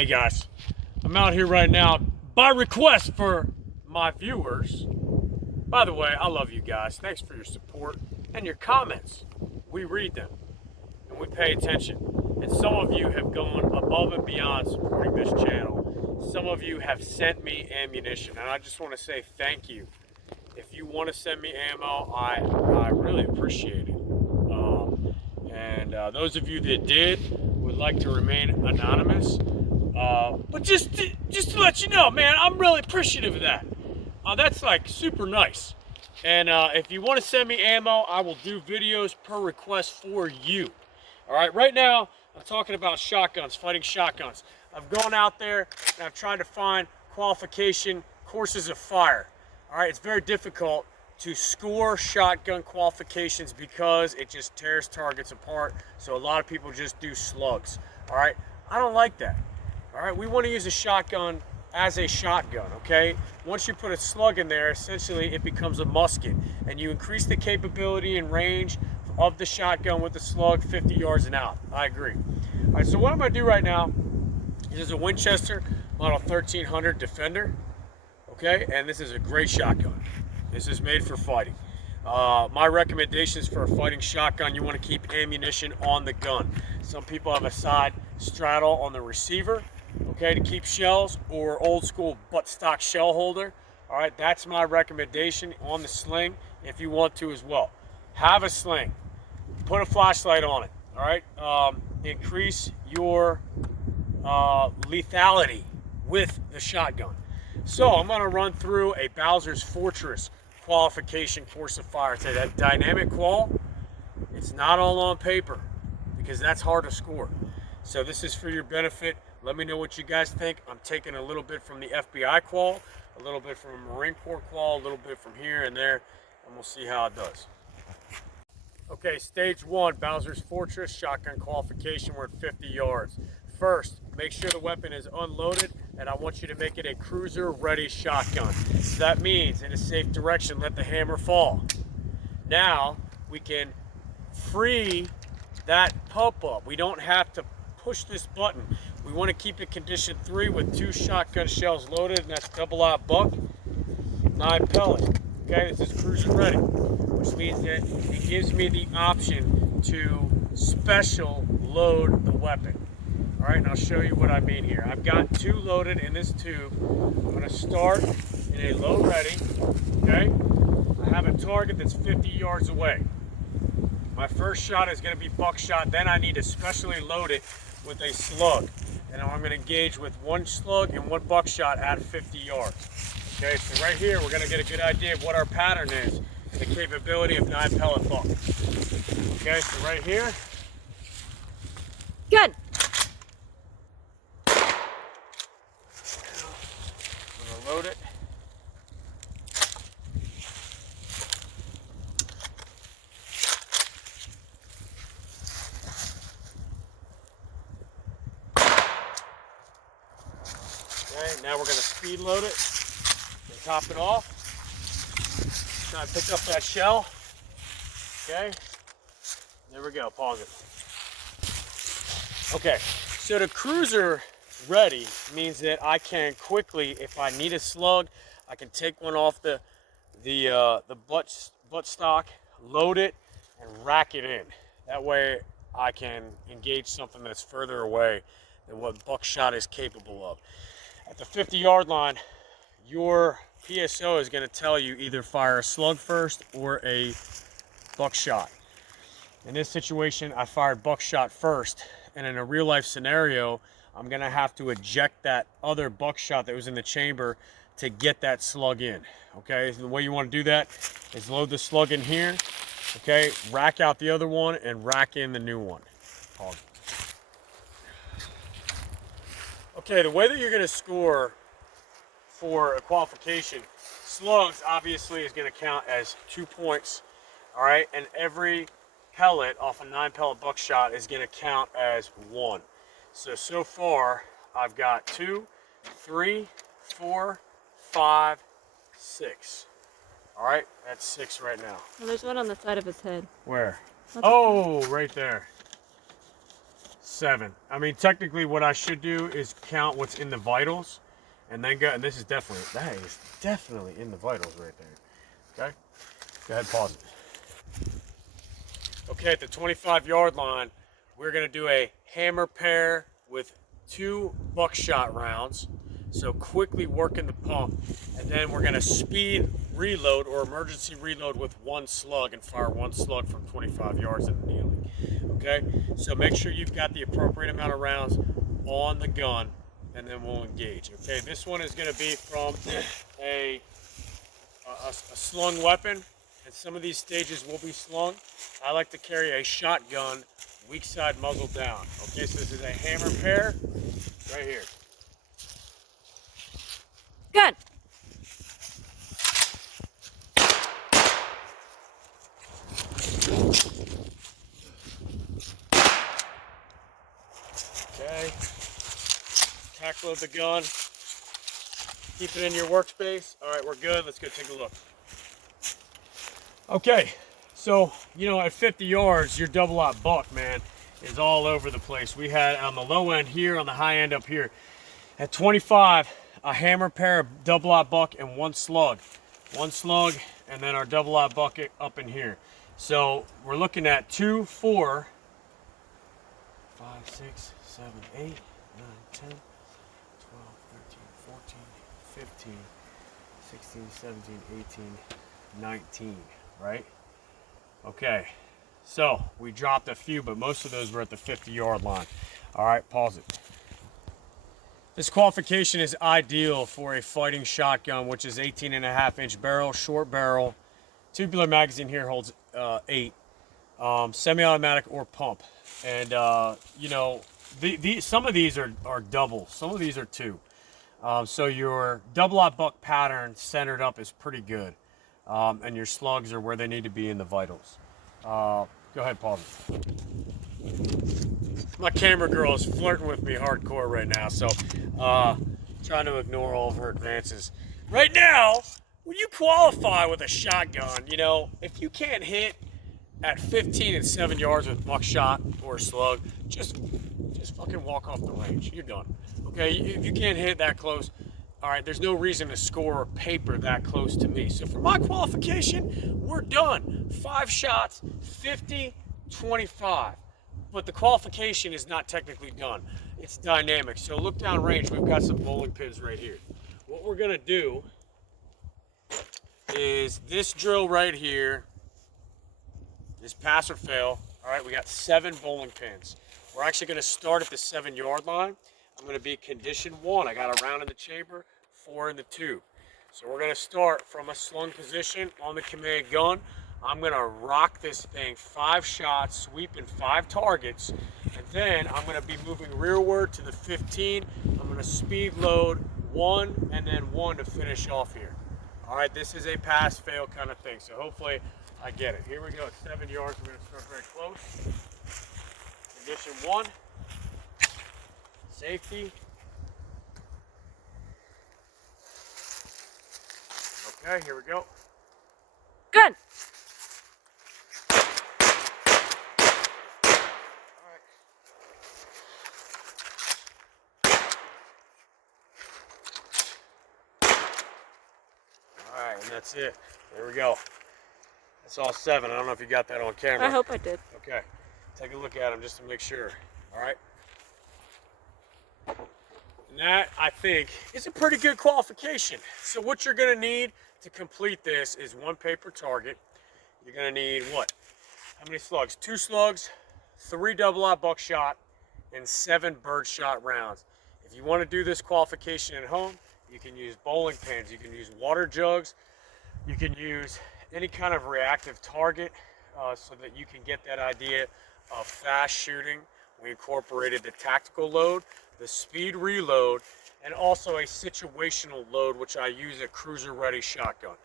Hey guys, I'm out here right now by request for my viewers. By the way, I love you guys. Thanks for your support and your comments. We read them and we pay attention. And some of you have gone above and beyond supporting this channel. Some of you have sent me ammunition, and I just want to say thank you. If you want to send me ammo, I really appreciate it. Those of you that did would like to remain anonymous. But just to let you know, man, I'm really appreciative of that. That's like super nice. And if you want to send me ammo, I will do videos per request for you. All right, right now I'm talking about shotguns, fighting shotguns. I've gone out there and I've tried to find qualification courses of fire. All right, it's very difficult to score shotgun qualifications because it just tears targets apart. So a lot of people just do slugs. All right, I don't like that. All right, we want to use a shotgun as a shotgun, okay? Once you put a slug in there, essentially it becomes a musket, and you increase the capability and range of the shotgun with the slug 50 yards and out. I agree. All right, so what I'm going to do right now is a Winchester model 1300 Defender, okay? And this is a great shotgun. This is made for fighting. My recommendations for a fighting shotgun, you want to keep ammunition on the gun. Some people have a side straddle on the receiver, okay, to keep shells, or old school buttstock shell holder. All right, that's my recommendation on the sling if you want to as well. Have a sling, put a flashlight on it, all right? Increase your lethality with the shotgun. So I'm gonna run through a Bowser's Fortress qualification course of fire. It's a dynamic qual. It's not all on paper because that's hard to score. So this is for your benefit. Let me know what you guys think. I'm taking a little bit from the FBI qual, a little bit from a Marine Corps qual, a little bit from here and there, and we'll see how it does. Okay, stage one, Bowser's Fortress, shotgun qualification. We're at 50 yards. First, make sure the weapon is unloaded, and I want you to make it a cruiser-ready shotgun. So that means, in a safe direction, let the hammer fall. Now, we can free that pump up. We don't have to push this button. We want to keep it condition 3 with 2 shotgun shells loaded, and that's double-aught buck, 9 pellet. Okay, this is cruiser ready, which means that it gives me the option to special load the weapon. All right, and I'll show you what I mean here. I've got 2 loaded in this tube. I'm going to start in a low ready, okay? I have a target that's 50 yards away. My first shot is going to be buckshot, then I need to specially load it with a slug. And I'm going to engage with 1 slug and 1 buckshot at 50 yards. Okay, so right here we're going to get a good idea of what our pattern is, the capability of 9 pellet buck. Okay, so right here. Good. I'm going to load it. Okay, now we're going to speed load it and top it off. Try to pick up that shell. Okay, there we go, pause it. Okay, so the cruiser ready means that I can quickly, if I need a slug, I can take one off the butt stock, load it, and rack it in. That way I can engage something that's further away than what buckshot is capable of. At the 50-yard line, your PSO is going to tell you either fire a slug first or a buckshot. In this situation, I fired buckshot first, and in a real-life scenario, I'm going to have to eject that other buckshot that was in the chamber to get that slug in. Okay, so the way you want to do that is load the slug in here, okay, rack out the other one, and rack in the new one. Okay, the way that you're going to score for a qualification, slugs obviously is going to count as 2 points, all right, and every pellet off a 9 pellet buckshot is going to count as 1. So far I've got 2, 3, 4, 5, 6. All right, that's 6 right now. Well, there's one on the side of his head. Where? Oh, right there. 7. I mean, technically what I should do is count what's in the vitals and then go, and this is definitely, that is definitely in the vitals right there. Okay? Go ahead, pause it. Okay, at the 25-yard line, we're gonna do a hammer pair with 2 buckshot rounds. So quickly working the pump, and then we're gonna speed reload or emergency reload with 1 slug and fire 1 slug from 25 yards and kneeling. Okay, so make sure you've got the appropriate amount of rounds on the gun, and then we'll engage. Okay, this one is gonna be from a slung weapon, and some of these stages will be slung. I like to carry a shotgun, weak side muzzle down. Okay, so this is a hammer pair right here. Good. Okay. Tack load the gun. Keep it in your workspace. All right, we're good. Let's go take a look. Okay, so, you know, at 50 yards, your double-aught buck, man, is all over the place. We had on the low end here, on the high end up here. At 25, a hammer pair of double-aught buck and 1 slug. 1 slug, and then our double-aught bucket up in here. So we're looking at 2, 4, 5, 6, 7, 8, 9, 10, 12, 13, 14, 15, 16, 17, 18, 19, right? Okay, so we dropped a few, but most of those were at the 50-yard line. All right, pause it. This qualification is ideal for a fighting shotgun, which is 18.5-inch barrel, short barrel. Tubular magazine here holds 8. Semi-automatic or pump. And, you know, some of these are double. Some of these are 2. So your double-aught buck pattern centered up is pretty good. And your slugs are where they need to be in the vitals. Go ahead, pause it. My camera girl is flirting with me hardcore right now, so trying to ignore all of her advances. Right now, when you qualify with a shotgun, you know, if you can't hit at 15 and 7 yards with buckshot or slug, just fucking walk off the range. You're done. Okay, if you can't hit that close, all right, there's no reason to score paper that close to me. So for my qualification, we're done. 5 shots, 50, 25. But the qualification is not technically done. It's dynamic. So look down range, we've got some bowling pins right here. What we're gonna do is this drill right here is pass or fail. All right, we got 7 bowling pins. We're actually gonna start at the 7-yard line. I'm gonna be condition 1. I got a round in the chamber, 4 in the tube. So we're gonna start from a slung position on the command gun. I'm gonna rock this thing 5 shots, sweeping 5 targets, and then I'm gonna be moving rearward to the 15. I'm gonna speed load 1 and then 1 to finish off here. All right, this is a pass fail kind of thing, so hopefully I get it. Here we go at 7 yards. We're gonna start very close. Condition 1, safety. Okay, here we go. Good. Alright, and that's it. There we go. That's all 7. I don't know if you got that on camera. I hope I did. Okay. Take a look at them just to make sure. Alright. And that, I think, is a pretty good qualification. So what you're going to need to complete this is 1 paper target. You're going to need what? How many slugs? 2 slugs, 3 double-aught buckshot, and 7 birdshot rounds. If you want to do this qualification at home, you can use bowling pins, you can use water jugs, you can use any kind of reactive target so that you can get that idea of fast shooting. We incorporated the tactical load, the speed reload, and also a situational load, which I use a cruiser ready shotgun.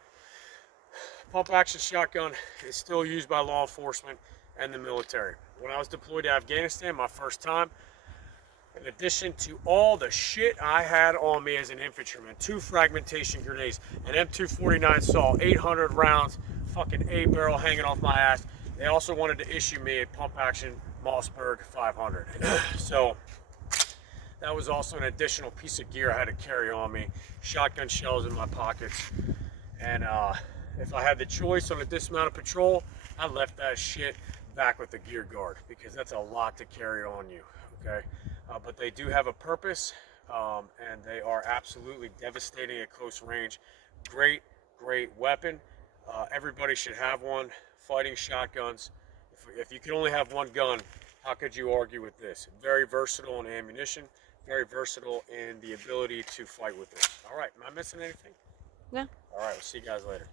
Pump action shotgun is still used by law enforcement and the military. When I was deployed to Afghanistan, my first time, in addition to all the shit I had on me as an infantryman, 2 fragmentation grenades, an M249 saw, 800 rounds, fucking A barrel hanging off my ass, They also wanted to issue me a pump action Mossberg 500. So that was also an additional piece of gear I had to carry on me. Shotgun shells in my pockets. And if I had the choice on a dismounted patrol, I left that shit back with the gear guard, because that's a lot to carry on you, okay? But they do have a purpose, and they are absolutely devastating at close range. Great weapon. Everybody should have one. Fighting shotguns. If you can only have one gun, how could you argue with this? Very versatile in ammunition, very versatile in the ability to fight with this. All right, am I missing anything? No. All right, we'll see you guys later.